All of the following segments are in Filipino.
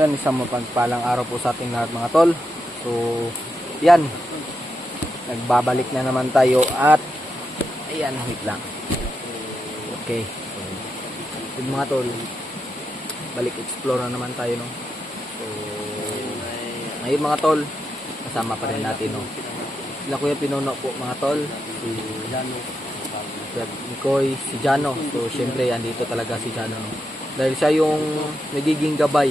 Yan, isang mapagpalang araw po sa ating lahat mga tol. So, yan. Nagbabalik na naman tayo at ayan, wait lang. Okay. So, yun mga tol. Balik explore na naman tayo, no. So, ngayon mga tol, kasama pa rin natin, no. Sila Kuya Pinuno po mga tol. Si Kuya Mikoy, si Jano. So, syempre, andito talaga si Jano, no. Dahil siya yung nagiging gabay.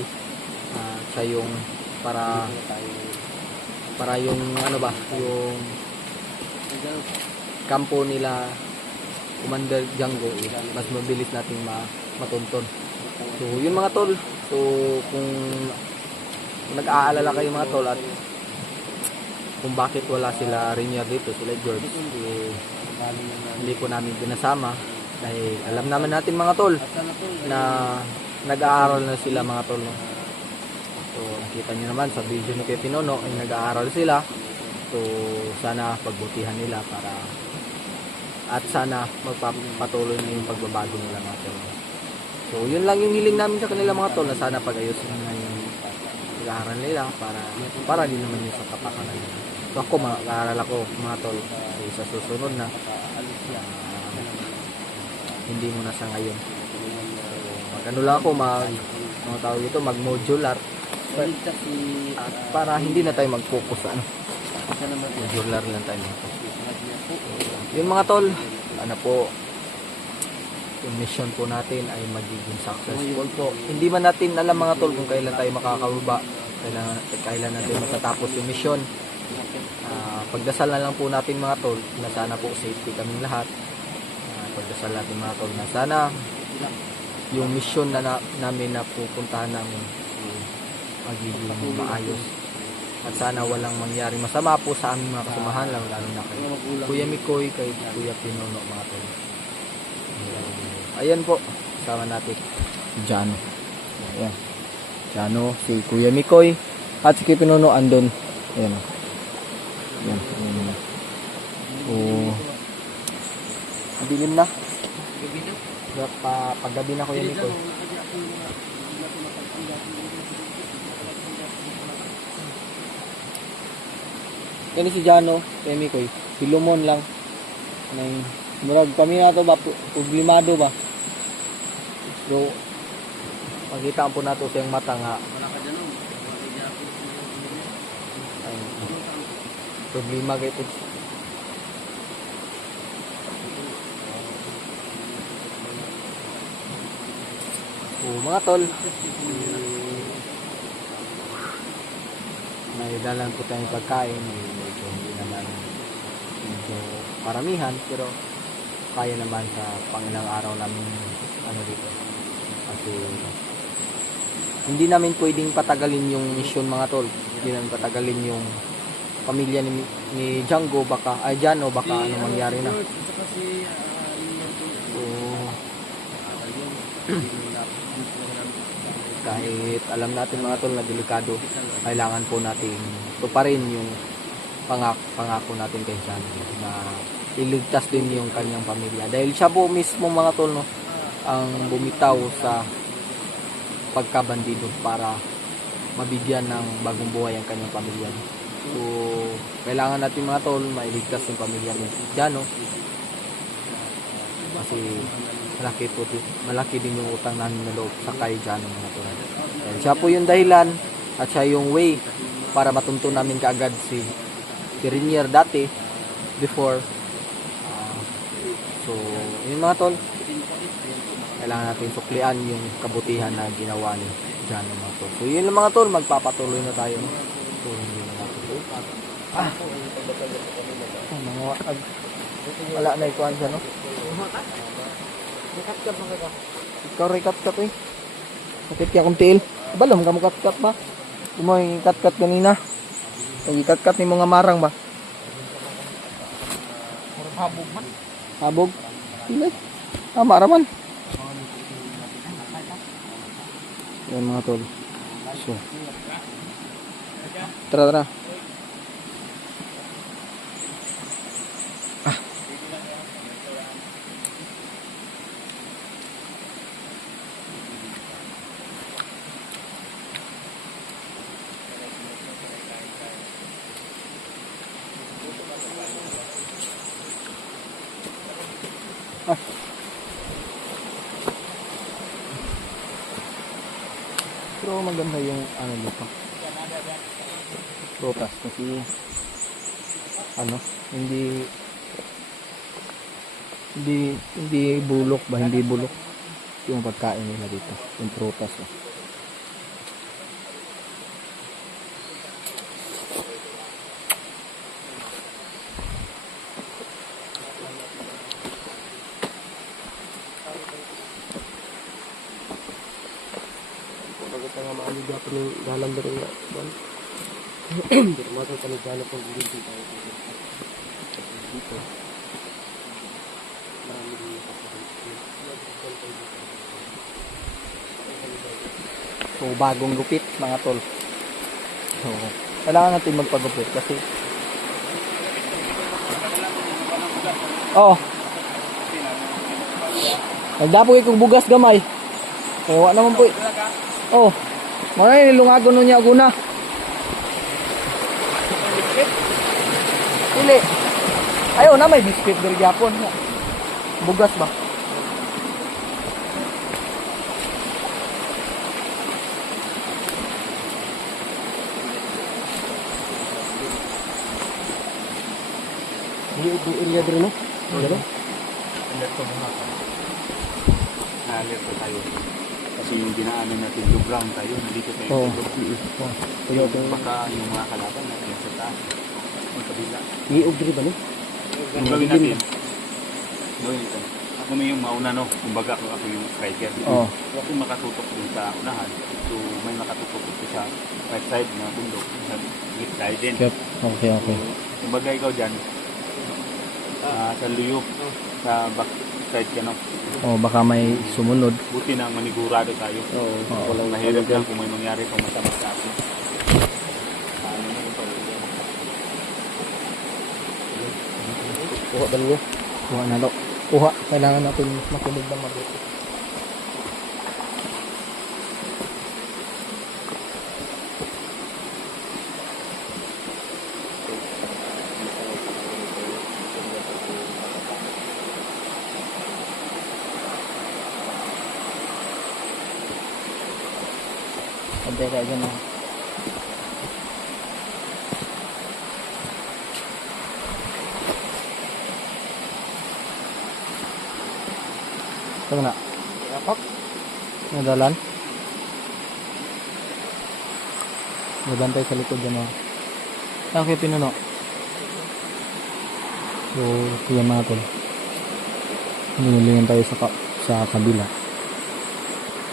Siya yung para yung ano ba, yung kampo nila Commander Django, mas mabilis nating matunton. So yun mga tol. So kung nag-aalala kayo mga tol at kung bakit wala sila Rainier dito, sila George, hindi po namin pinasama dahil alam naman natin mga tol na nag-aaral na sila mga tol, no? So, nakita nyo naman sa video ni Kuya Pinuno ay nag-aaral sila. So, sana pagbutihan nila para at sana magpapatuloy na yung pagbabago nila mga tol. So, yun lang yung hiling namin sa kanila mga tol, na sana pag-ayusin na yung pag-aaral nila para din naman yung sa kapakanan nila. So, ako mag-aaral ako mga tol sa susunod na hindi muna sa ngayon. So, mag-ano lang ako mga tawag ito, mag-modular. At para hindi na tayo mag-focus sa modular lang tayo. Yun mga tol, ano po, yung mission po natin ay magiging successful po. Hindi man natin alam mga tol kung kailan tayo makakababa, kailan natin matatapos yung mission. Pagdasal na lang po natin mga tol na sana po safety kaming lahat. Pagdasal natin mga tol na sana yung mission na namin na pupuntahan namin magiging maayos. At sana walang mangyaring masama po sa aming mga kasamahan, lalo na kay Kuya Mikoy, kay Kuya Pinuno mga tol. Ayan po, kasama natin si Jano. Ayan. Jano, si Kuya Mikoy, at si Kuya Pinuno andun. Ayan. Ayan. Ayan. Oh. Dilim na. Paggabi na Kuya Mikoy. Kani si Jano, Kuya Mikoy, Pilumon lang. Murag kami na to ba, problemado ba? So, makita po nato siyang mata nga. Ay, problema kayo po. Mga tol, may dalan po tayong pagkain, medyo hindi naman medyo paramihan, pero kaya naman sa pangilang araw namin ano dito. Kasi hindi namin pwedeng patagalin yung mission mga tol. Hindi namin patagalin yung pamilya ni Django, baka Jano, baka ano mangyari na. So kahit alam natin mga tol na delikado, kailangan po natin tuparin yung pangako natin kay Jano na iligtas din yung kanyang pamilya. Dahil siya po mismo mga tol, no, ang bumitaw sa pagkabandido para mabigyan ng bagong buhay ang kanyang pamilya. So, kailangan natin mga tol mailigtas yung pamilya ni Jano. Kasi malaki din yung utang namin na loob sa kay Jano mga tol. Dahil siya po yung dahilan at siya yung way para matunto namin kaagad si Rainier dati before. So yun mga tol, kailangan natin suklian yung kabutihan na ginawa ni Jano mga tol. So yun lang mga tol, magpapatuloy na tayo, no? So hindi na natin mga wala na ikuan siya, no? Ikaw rin kat-kat eh. Bakit kaya kong tiil? Balam ka mo kat-kat ba? Kumoy kat-kat kanina. Lagi kat-kat ni mga marang ba? Habog man. Habog? Hindi. Tama raman. Yan mga tol. So. Tara. Pero maganda yung ano dito. Prutas kasi ano, hindi bulok ba, hindi bulok yung pagkain nila dito, yung prutas. Nga maaliga po ng dalam dari nga. Pero mo ito tanigano pong dito tayo dito. Marami din yung So bagong gupit mga tol. So kailangan natin magpagupit kasi nagdapoy kong bugas gamay. O ano man po. Mga nilungagon nun niya aguna. Pili. Ayaw na may biscuit del Japon. Bugas ba? Hindi area dito no? Ano? Alerto tayo. Kasi yung dinaanan natin yung ground tayo, nandito tayo. Baka yung mga kalaban natin sa taas. Ang kabila. I-ugri ba no? Ang gawin natin. Gawin ito. Ako may yung mauna no. Kumbaga ako yung striker. Ako makatutok dun sa unahan. So may makatutok dito sa right side na bundok. Sa left side din. Okay. Kumbaga ikaw dyan. Sa luyo. Sa back side ka no. Baka may sumunod. Buti na manigurado tayo. Walang nahirap lang kung may mangyari kung masama sa atin. Kuha ba niyo? Kuha na daw. Kuha. Kailangan natin makinig ng mabuti. Pantay ka dyan na. Ito na. Apak. Nadalan. Nabantay sa likod dyan o. Saan kayo pinuno? So, tignan natin. Nililingin tayo sa kabila.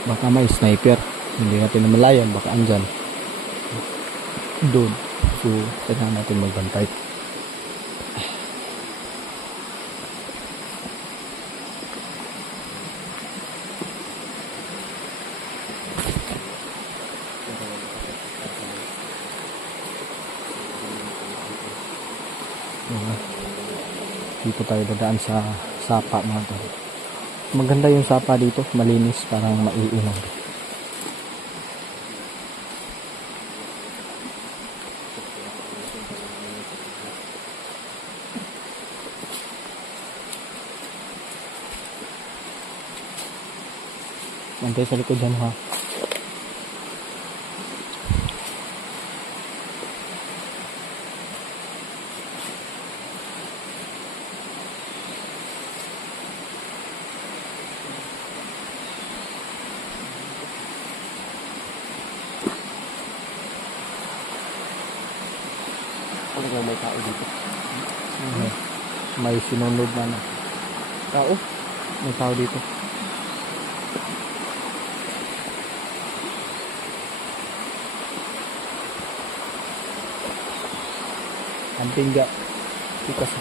Baka may sniper. Hindi natin namalayan. Baka andyan. Doon. So, kailangan natin magbantay. Dito tayo dadaan sa sapa mga tol. Maganda yung sapa dito, malinis, parang maiinom. Mantay sa likod dyan ha. Ano may tao dito? May sinunod na. Tao? May tao dito. Ang tingga. Tikas.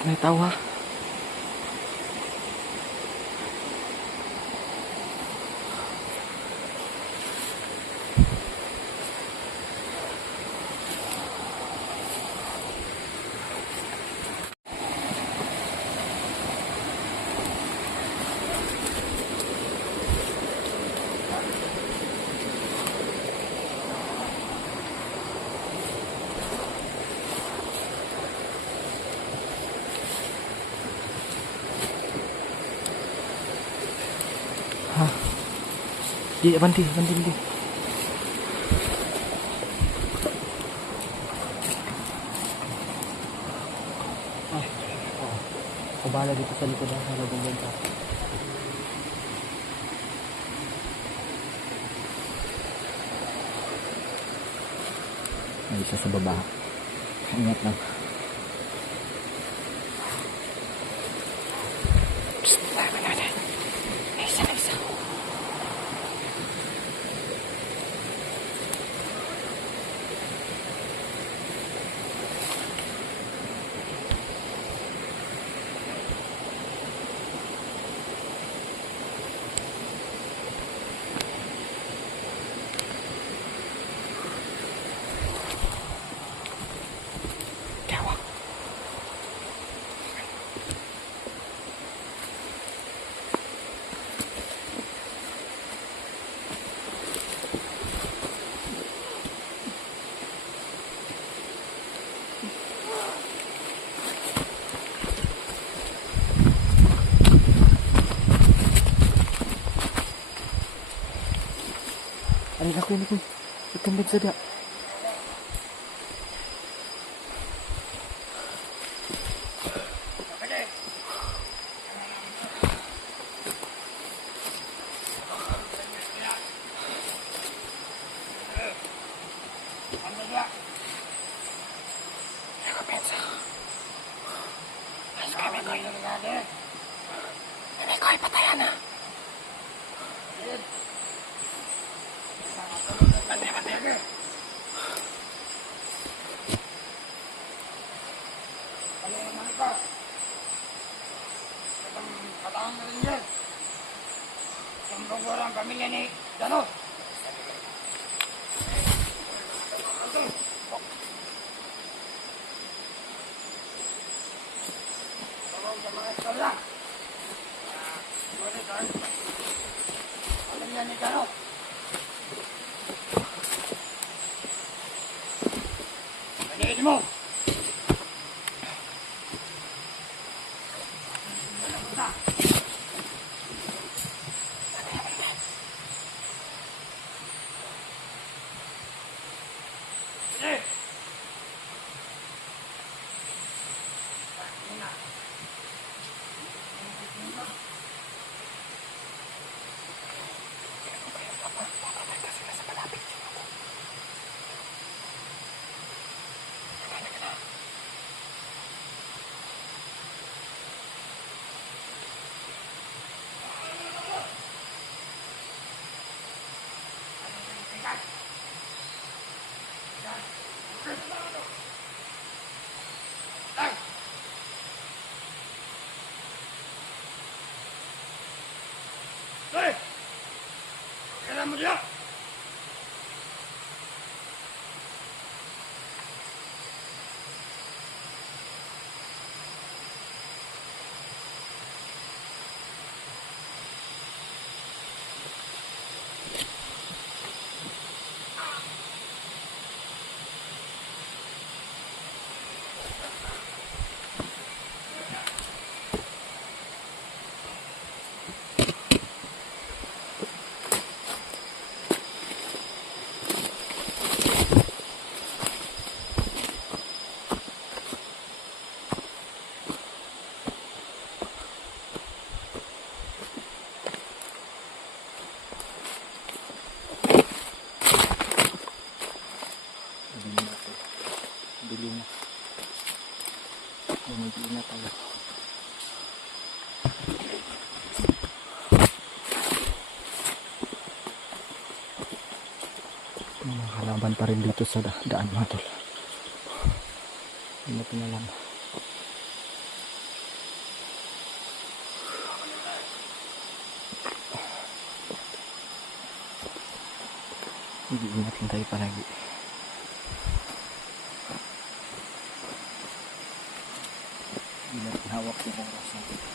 May tawa. Di, banti. Kabala dito sa likod ng halagong yan. May isa sa baba. Ingat lang. Psst, may isa. Arin ako ini ko. Itambid sa da. Orang pamilya ni Dano. Tolong sa mga eskwela. Pamilya ni Dano. Panihin mo. Hei! Kailan mo dia? Dilim. Mag-iingat tayo. Mga kalaban pa rin dito sa daan mga tol. Hindi natin alam. Mag-iingatin tayo palagi. Hindi natin hawak yung oras natin.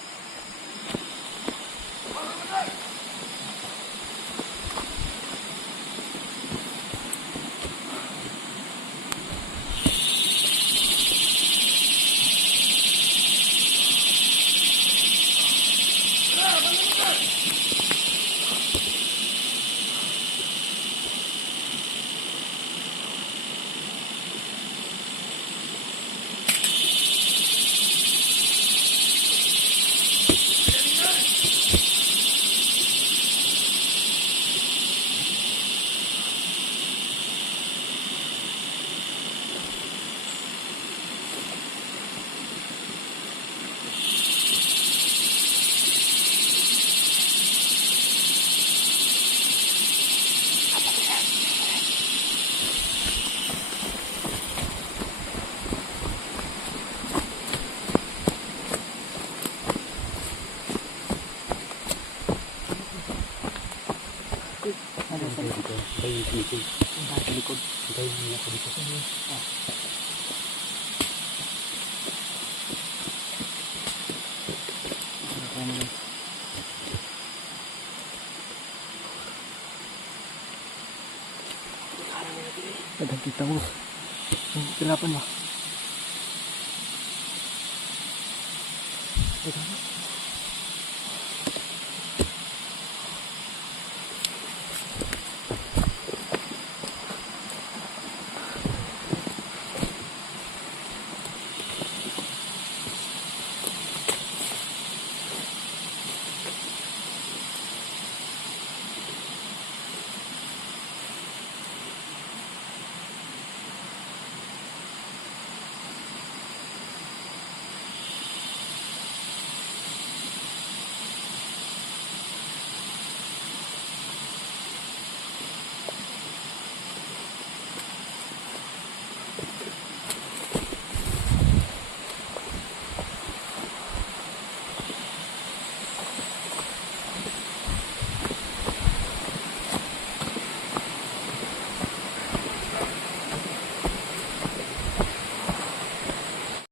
Kadang kita mo. Kailangan mo.